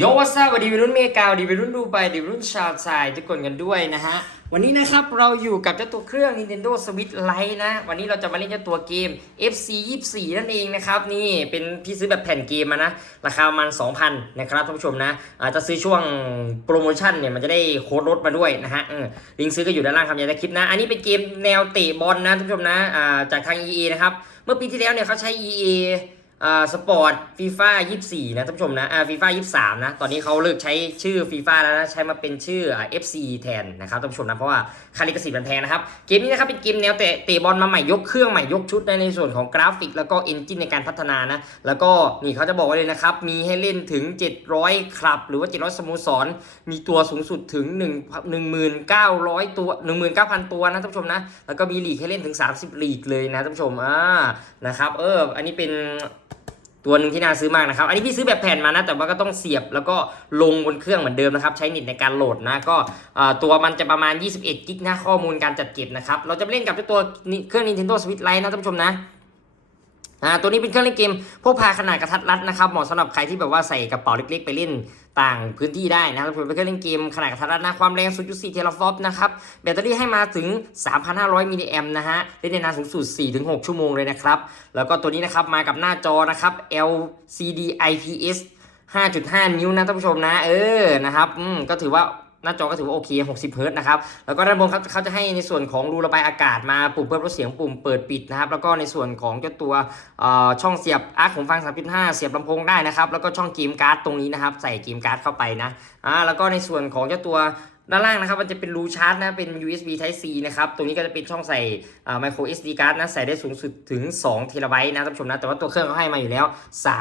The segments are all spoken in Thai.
โยวัสวัสดีวัยรุ่นเมกาวัสดีวัยรุ่นดูไบวัยรุ่นชาวไทยทุกคนกันด้วยนะฮะ วันนี้นะครับเราอยู่กับเจ้าตัวเครื่อง Nintendo Switch Lite นะ วันนี้เราจะมาเล่นเจ้าตัวเกม FC 24 นั่นเองนะครับ นี่เป็นพี่ซื้อแบบแผ่นเกมมานะ ราคาประมาณ2,000 นะครับท่านผู้ชมนะอาจจะซื้อช่วงโปรโมชั่นเนี่ย มันจะได้โค้ดลดมาด้วยนะฮะลิงก์ซื้อก็อยู่ด้านล่างคำยันในคลิปนะ อันนี้เป็นเกมแนวเตะบอลนะท่านผู้ชมนะจากทาง EA นะครับเมื่อปีที่แล้วเนี่ยเขาใช้ EA อ่าสปอร์ตฟีฟ่า24นะท่านผู้ชมนะอ่าฟีฟ่า23นะตอนนี้เขาเลิกใช้ชื่อฟีฟ่าแล้วนะใช้มาเป็นชื่ออ่า FC แทนนะครับท่านผู้ชมนะเพราะว่าคาลิขสิทธิ์มันแพงนะครับเกมนี้นะครับเป็นเกมแนวเตะเตะบอลมาใหม่ยกเครื่องใหม่ยกชุดในในส่วนของกราฟิก แล้วก็เอนจินในการพัฒนานะแล้วก็นี่เขาจะบอกไว้เลยนะครับมีให้เล่นถึง 700คลับ หรือว่า 700 สโมสร มีตัวสูงสุดถึง1 1900 ตัว 19,000 ตัวนะท่านผู้ชมนะแล้วก็มีลีกให้เล่นถึง 30ลีกเลยนะท่านผู้ชมอ่านะครับเอออันนี้เป็น ตัวหนึ่งที่น่าซื้อมากนะครับ อันนี้พี่ซื้อแบบแผ่นมานะ แต่ว่าก็ต้องเสียบแล้วก็ลงบนเครื่องเหมือนเดิมนะครับ ใช้เน็ตในการโหลดนะ ก็ตัวมันจะประมาณ 21 กิกนะ ข้อมูลการจัดเก็บนะครับ เราจะเล่นกับเจ้าตัวเครื่อง Nintendo Switch Lite นะท่านผู้ชมนะ อ่าตัวนี้เป็นเครื่องเล่นเกมพกพาขนาดกระทัดรัดนะครับเหมาะสำหรับใครที่แบบว่าใส่กระเป๋าเล็กๆ ไปเล่นต่างพื้นที่ได้นะครับเป็นเครื่องเล่นเกมขนาดกระทัดรัดนะความแรง 0.4 เทราฟอปนะครับแบตเตอรี่ให้มาถึง 3,500 มิลลิแอมนะฮะเล่นได้นานสูงสุด 4-6 ชั่วโมงเลยนะครับแล้วก็ตัวนี้นะครับมากับหน้าจอนะครับ LCD IPS 5.5 นิ้วนะท่านผู้ชมนะเออนะครับอืมก็ถือว่า น้าจอก็ถือว่าโอเค 60เฮิร์ตนะครับ แล้วก็ด้านบนครับเขาจะให้ในส่วนของรูระบายอากาศมาปุ่มเพิ่มลดเสียงปุ่มเปิดปิดนะครับ แล้วก็ในส่วนของเจ้าตัวช่องเสียบอาร์คของฟัง 3.5 เสียบลำโพงได้นะครับ แล้วก็ช่องเกมการ์ดตรงนี้นะครับ ใส่เกมการ์ดเข้าไปนะ อ่า แล้วก็ในส่วนของเจ้าตัว ด้านล่างนะครับมันจะเป็นรูชาร์จนะเป็น USB Type C นะครับตรงนี้ก็จะเป็นช่องใส่ micro SD card นะใส่ได้สูงสุดถึง2เทราไบต์นะท่านผู้ชมนะแต่ว่าตัวเครื่องเขาให้มาอยู่แล้ว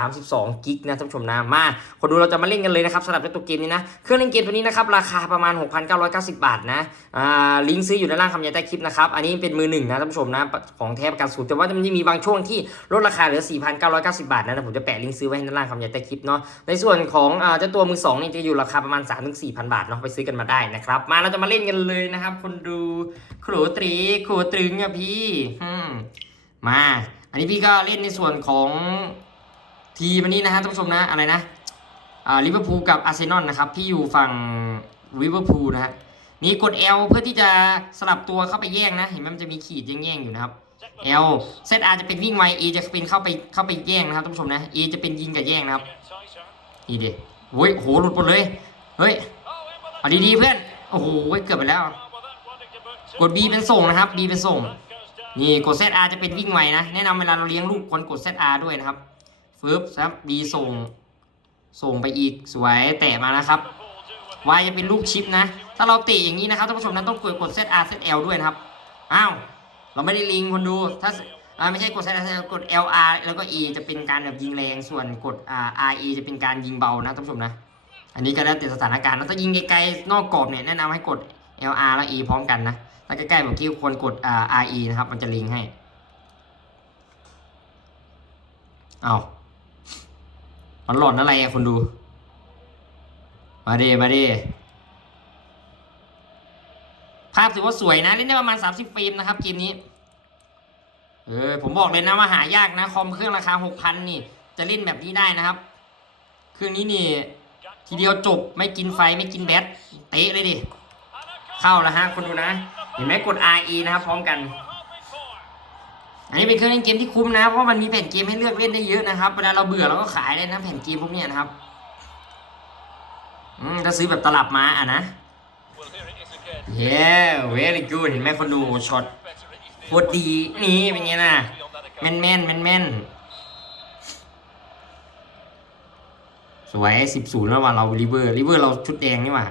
32กิกนะท่านผู้ชมนะมาคนดูเราจะมาเล่นกันเลยนะครับสำหรับเจ้าตัวเกมนี้นะเครื่องเล่นเกมตัวนี้นะครับราคาประมาณ 6,990 บาทนะอ่าลิงก์ซื้ออยู่ด้านล่างคำยันใต้คลิปนะครับอันนี้เป็นมือหนึ่งนะท่านผู้ชมนะของแท้ประกันศูนย์แต่ว่ามันจะมีบางช่วงที่ลดราคาเหลือ 4,990 บาทนะเดี๋ยวผมจะแปะลิงก์ซื้อไว้ให้ด้านล่างคำยันใต้คลิปเนาะในส่วนของเจ้าตัวมือสองนี่จะอยู่ราคาประมาณ 3-4,000 บาทเนาะไปซื้อกันมาได้นะครับ มาเราจะมาเล่นกันเลยนะครับ คนดูโขลตรีโขลตรึงอะพี่มา อันนี้พี่ก็เล่นในส่วนของทีมอันนี้นะฮะท่านผู้ชมนะอะไรนะอ่าลิเวอร์พูลกับอาร์เซนอลนะครับพี่อยู่ฝั่งลิเวอร์พูลนะฮะนี่กด L เพื่อที่จะสลับตัวเข้าไปแย่งนะ เห็นไหมมันจะมีขีดแย่งๆอยู่นะครับ L Z R จะเป็นวิ่งไว E จะเป็นเข้าไปเข้าไปแย่งนะครับท่านผู้ชมนะ E จะเป็นยิงกับแย่งนะครับนี่ดิโอ้ยโหหลุดหมดเลย เฮ้ย เอาดีๆเพื่อน โอ้โหเกือบไปแล้ว กด B เป็นส่งนะครับ B เป็นส่ง นี่กด ZR จะเป็นวิ่งไวนะ แนะนำเวลาเราเลี้ยงลูกควรกด ZR ด้วยนะครับฟึบครับ B ส่ง ส่งไปอีกสวยแตะมานะครับ Y จะเป็นลูกชิปนะ ถ้าเราเตะอย่างนี้นะครับท่านผู้ชมนั้นต้องกดกด ZR ZL ด้วยนะครับ อ้าวเราไม่ได้ลิงคนดู ถ้าไม่ใช่กด ZR ZL กด LR แล้วก็ E จะเป็นการแบบยิงแรง ส่วนกด RE จะเป็นการยิงเบานะท่านผู้ชมนะ อันนี้ก็แล้วแต่สถานการณ์แล้วถ้ายิงไกลๆนอกกรอบเนี่ยแนะนำให้กด LR และ E พร้อมกันนะ ถ้าใกล้ๆเมื่อกี้ควรกด RE นะครับ มันจะลิงให้ เอาหลอนๆอะไรอะคนดู มาเดมาเดภาพถือว่าสวยนะ เล่นได้ประมาณ 30เฟรมนะครับเกมนี้ เออ ผมบอกเลยนะว่าหายากนะ คอมเครื่องราคา 6,000 นี่ จะเล่นแบบนี้ได้นะครับ เครื่องนี้นี่ ทีเดียวจบไม่กินไฟไม่กินแบตเตะเลยดิ เข้าแล้วฮะคนดูนะ เห็นไหมกด RE นะครับพร้อมกัน อันนี้เป็นเครื่องเล่นเกมที่คุ้มนะ เพราะมันมีแผ่นเกมให้เลือกเล่นได้เยอะนะครับเวลาเราเบื่อเราก็ขายได้นะแผ่นเกมพวกนี้นะครับอืมถ้าซื้อแบบตลับมาอะนะเย้ very good เห็นไหมคนดูช็อตโคตรดีนี่เป็นไงนะแม่นแม่นแม่นแม่น สวยสิบศูนย์แล้วว่าเราลิเวอร์ลิเวอร์เราชุดแดงนี่หว่า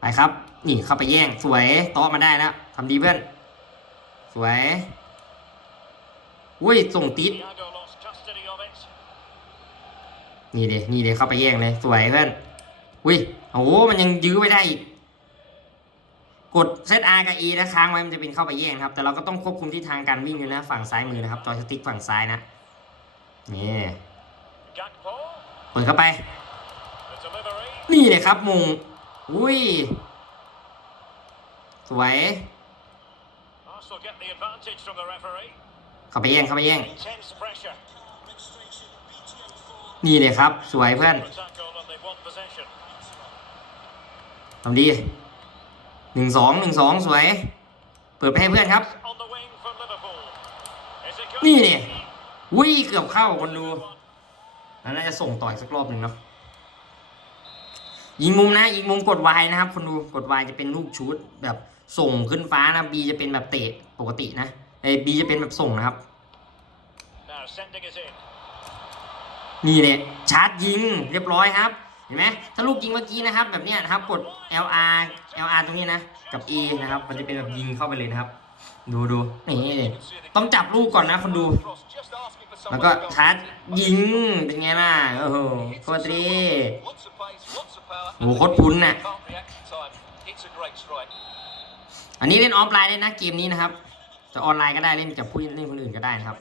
ไปครับ นี่เข้าไปแย่งสวยโต๊ะมาได้แล้วทำดีเพื่อนสวยอุ้ยส่งติดนี่เดนี่เดเข้าไปแย่งเลย สวยเพื่อนอุ้ยโอ้โหมันยังยื้อไม่ได้อีกกด ZR กับ E นะค้างไว้มันจะเป็นเข้าไปแย่งครับ แต่เราก็ต้องควบคุมทิศทางการวิ่งด้วยนะ ฝั่งซ้ายมือนะครับจอยสติ๊กฝั่งซ้ายนะนี่ เปิดเข้าไป นี่เลยครับมุงอุ้ย สวยเข้าไปแย่งเข้าไปแย่งนี่เลยครับ สวยเพื่อนทำดีหนึ่งสองหนึ่งสองสวย เปิดไปให้เพื่อนครับ นี่เนี่ยวิ่เกือบเข้าคนดู แล้วน่าจะส่งต่อยสักรอบหนึ่งเนาะยิงมุมนะยิงมุมกดวายนะครับคนดูกดวายจะเป็นลูกชูดแบบส่งขึ้นฟ้านะบีจะเป็นแบบเตะปกตินะไอ้บีจะเป็นแบบส่งนะครับ Now sending it in. นี่เลยชาร์จยิงเรียบร้อยครับเห็นไหมถ้าลูกยิงเมื่อกี้นะครับ แบบเนี้ยนะครับกด LR LR ตรงนี้นะ กับ E นะครับ มันจะเป็นแบบยิงเข้าไปเลยนะครับ ดูดูนี่ต้องจับลูกก่อนนะคนดู แล้วก็ชาร์จยิง เป็นไงล่ะ โอ้โหโคตรดีโอ้โหโคตรพุ้นน่ะ อันนี้เล่นออฟไลน์ได้นะเกมนี้นะครับ จะออนไลน์ก็ได้เล่นกับผู้เล่นคนอื่นก็ได้นะครับ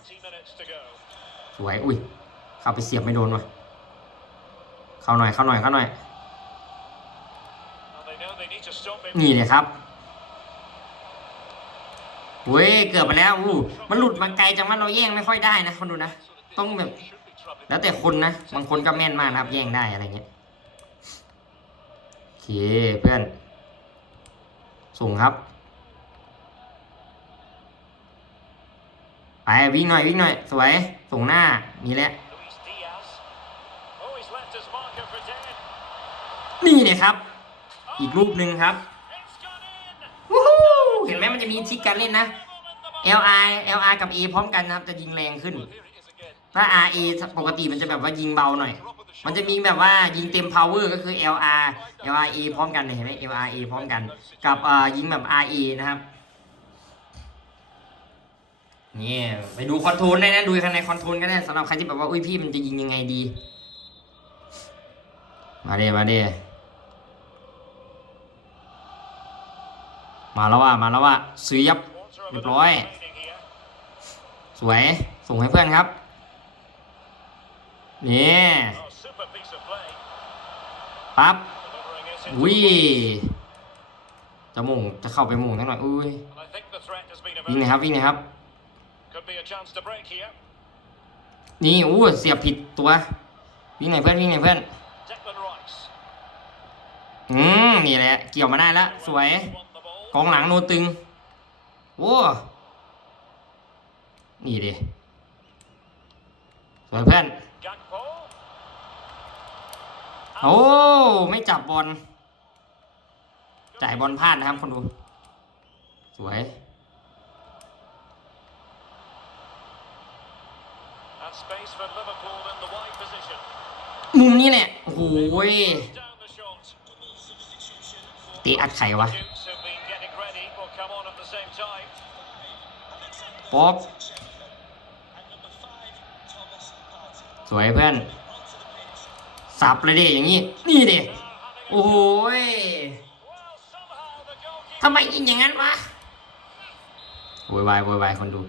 สวย อุ้ย เข้าไปเสียบไม่โดนว่ะ เข้าหน่อย เข้าหน่อย เข้าหน่อย นี่เลยครับ เว้ยเกือบไปแล้วอู้มันหลุดมาไกลจังว่าเราแย่งไม่ค่อยได้นะคนดูนะต้องแบบ แล้วแต่คนนะบางคนก็แม่นมากนะครับ แย่งได้อะไรเงี้ยโอเคเพื่อน ส่งครับไปวิ่งหน่อยวิ่งหน่อยสวยส่งหน้านี่แหละนี่เลยครับ อีกรูปหนึ่งครับ It's gone in. วู้ฮู้เห็นไห มันจะมีทริกการเล่นนะ LR LR กับ A พร้อมกันนะครับจะยิงแรงขึ้น ถ้า RA ปกติมันจะแบบว่ายิงเบาหน่อย มันจะมีแบบว่ายิงเต็ม power ก็คือ LR LRA พร้อมกันเนี่ยเห็นไหม LRA พร้อมกัน กับเอ่อยิงแบบ RA นะครับนี่ไปดูคอนโทรลได้นะดูข้างในคอนโทรลก็ได้สำหรับใครที่แบบว่าอุ้ยพี่มันจะยิงยังไงดี มาเด้มาเด้ มาแล้วว่ามาแล้วว่าซื้อยับเรียบร้อย สวยส่งให้เพื่อนครับนี่ปั๊บวิจะมุงจะเข้าไปมงนิดหน่อยอุ้ยวิ่งนะครับวิ่งนะครับนี่อู้เสียบผิดตัววิ่งไหนเพื่อนวิ่งไหนเพื่อนอืมนี่แหละเกี่ยวมาได้แล้วสวย กองหลังโนตึงโอ้นี่ดิสวยเพื่อน Gakpo. โอ้ไม่จับบอลจ่ายบอลพลาดนะครับคนดู สวย And space for Liverpool in the wide position. มุมนี้แหละโอ้โหย Down the shot. เตะอัดไข่วะ ป๊อกสวยเพื่อน สับเลยดิอย่างนี้ นี่ดิ โอ้โหย Well, somehow the goalkeeper. ทำไมยิงอย่างนั้นวะโวยวายโวยวายคนดู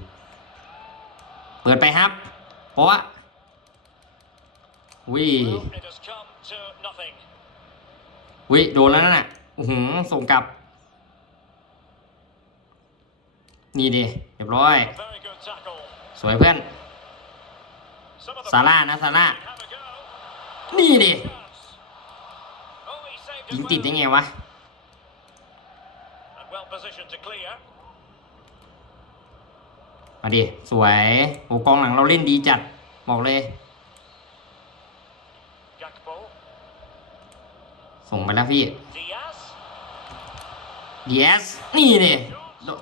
เปิดไปครับเพราะว่าวิ Well, it has come to nothing. วิโดนแล้วนั่นน่ะ อือหือส่งกลับ นี่ดิเรียบร้อย สวยเพื่อนซาร่านะซาร่านี่ดิยิงติดได้ไงวะมาดิสวยโอ้กองหลังเราเล่นดีจัดบอกเลย ส่งไปแล้วพี่ดีเอสนี่ดิ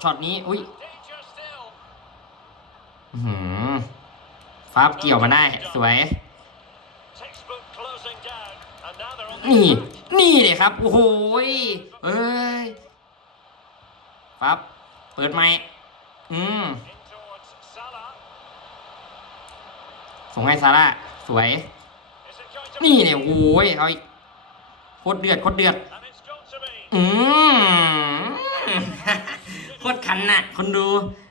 ช็อตนี้ อุ้ย Danger still. อื้อหือฟ้าเกี่ยวมาได้ สวย Textbook closing down. And now they're on the นี่ attack. นี่เลยครับ โอ้โหยเอ้ยปั๊บเปิดไม้อืม In towards Salah. ส่งให้ซาร่า สวย Is it going to นี่เนี่ยโอ้ยเขาอีกโคตรเดือดโคตรเดือด And it's got to be. อืม โคตรคันน่ะคนดู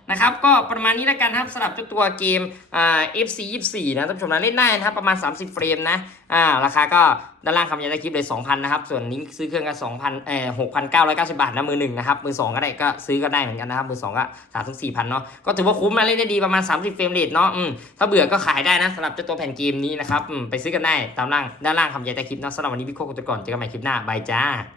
นะครับก็ประมาณนี้แล้วกันครับสำหรับเจ้าตัวเกมอ่า FC 24นะท่านผู้ชมนะเล่นได้นะครับประมาณ 30 เฟรมนะอ่าราคาก็ด้านล่างคำยันต้คลิปเลย 2,000 นะครับส่วนลิงก์ซื้อเครื่องก็2,000เอ่อ6,990 บาทนะมือหนึ่งนะครับมือสองก็ได้ก็ซื้อก็ได้เหมือนกันนะครับมือสองก็3ถึง4,000เนาะก็ถือว่าคุ้มนะเล่นได้ดีประมาณ 30 เฟรมเรทเนาะอืมถ้าเบื่อก็ขายได้นะสำหรับเจ้าตัวแผ่นเกมนี้นะครับอืมไปซื้อกันได้ตามล่างด้านล่างคำยันต้คลิปเนาะสำหรับวันนี้พี่โคกุตก่อนเจอกันใหม่คลิปหน้าบายจ้า